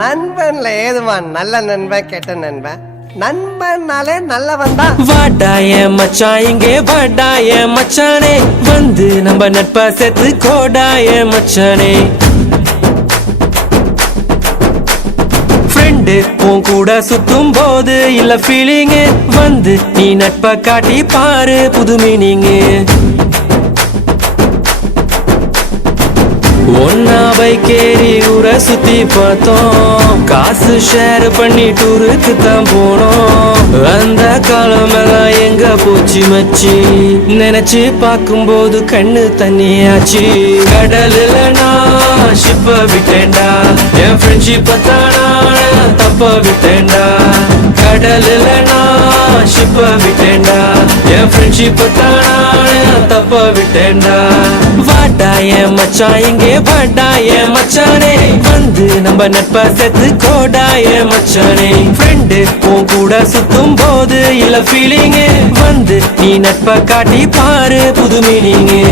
நண்பன்ல ஏதுவான் நல்ல நண்பன் கெட்ட நண்பன். நண்பன்னாலே நல்லவன் தான். வாடாய மச்சான் இங்கே வாடாய மச்சானே. வந்து நம்ம நட்பா சேர்த்து கோடாய மச்சானே. ஃப்ரெண்டு உன் கூட சுத்தும் போது இல்ல ஃபீலிங்கு வந்து நீ நட்பை காட்டி பாரு புது மீனிங்கு ஒன்னா பைக்கேறி ஊரை சுத்தி பார்த்தோம். காசு ஷேர் பண்ணி டூருக்கு தான் போனோம். அந்த காலமெல்லாம் எங்க போச்சு மச்சி? நினைச்சு பார்க்கும்போது கண்ணு தண்ணியாச்சு. கடலுல நான் ஷிப்ப விட்டேன்டா. என் ஃப்ரெண்ட்ஷிப்ப தானா? தப்ப விட்டேன்டா. கடலுல நான் ஷிப்ப விட்டேன்டா. என் ஃப்ரெண்ட்ஷிப்ப தானே தப்ப விட்டேன்டா. வாடா என் மச்சான் இங்கே வாடா என் மச்சானே. வந்து நம்ம நட்ப சேர்த்து கோடா என் மச்சானே. ஃப்ரெண்டு உன் கூட சுத்தும் போது இல்ல ஃபீலிங்கு வந்து நீ நட்பை காட்டி பாரு புது மீனிங்கு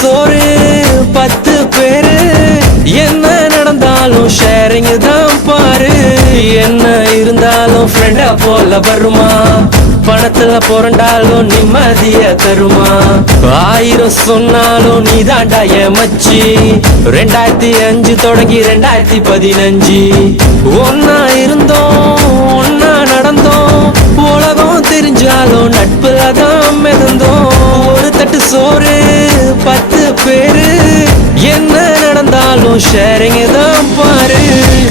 சோறு பத்து பேரு. என்ன நடந்தாலும் ஷேரிங் தான் பாரு. என்ன இருந்தாலும் ஃப்ரெண்டா போல வருமா? பணத்துல புரண்டாலும் நிம்மதிய தருமா? ஆயிரம் சொன்னாலும் நீ தாண்டா மச்சி. ரெண்டாயிரத்தி அஞ்சு தொடங்கி ரெண்டாயிரத்தி பதினஞ்சு. ஒன்னா இருந்தோம் ஒன்னா நடந்தோம். உலகம் தெரிஞ்சாலும் நட்டு சோறு பத்து பேரு. என்ன நடந்தாலும் ஷேரிங் தான் பாரு.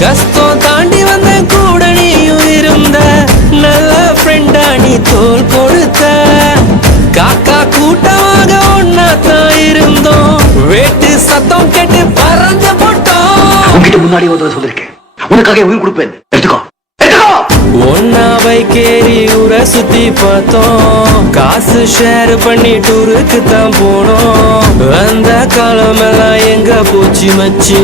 கஷ்டம் தாண்டி வந்த கூட நீயும் இருந்த. நல்ல ஃப்ரெண்டா நீ தோல் கொடுத்த. காக்கா கூட்டமாக ஒன்னா தான் இருந்தோம். வேட்டு சத்தம் கேட்டு பறந்து போட்டோம். உங்ககிட்ட முன்னாடி ஒரு சொல்லிருக்கேன். உனக்காக உயிர் கொடுப்பேன். சுத்தி பார்த்தோம். காசு ஷேர் பண்ணி டூருக்கு தான் போனோம். அந்த காலமெல்லாம் எங்க போச்சு மச்சி?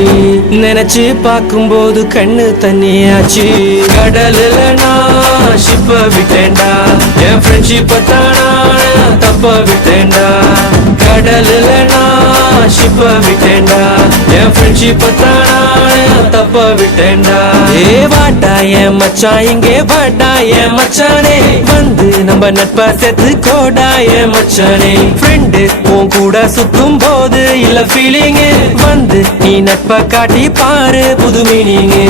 நினைச்சு பார்க்கும்போது கண்ணு தண்ணியாச்சு. கடலுல நான் ஷிப்ப விட்டேன்டா. என் ஃப்ரெண்ட்ஷிப்பை தானா? தப்ப விட்டேன்டா. கடலில் நான் ஷிப்ப விட்டேன்டா. என் ஃப்ரெண்ட்ஷிப்ப தானா தப்ப விட்டேன்டா. ஏ வாடா என் மச்சான் இங்கே வாடா என் மச்சானே. வந்து நம்ம நட்பா சேர்த்து கோடா என் மச்சானே. ஃப்ரெண்டு உன் கூட சுத்தும் போது இல்ல ஃபீலிங்கு வந்து நீ நட்பை காட்டி பாரு புது மீனிங்கு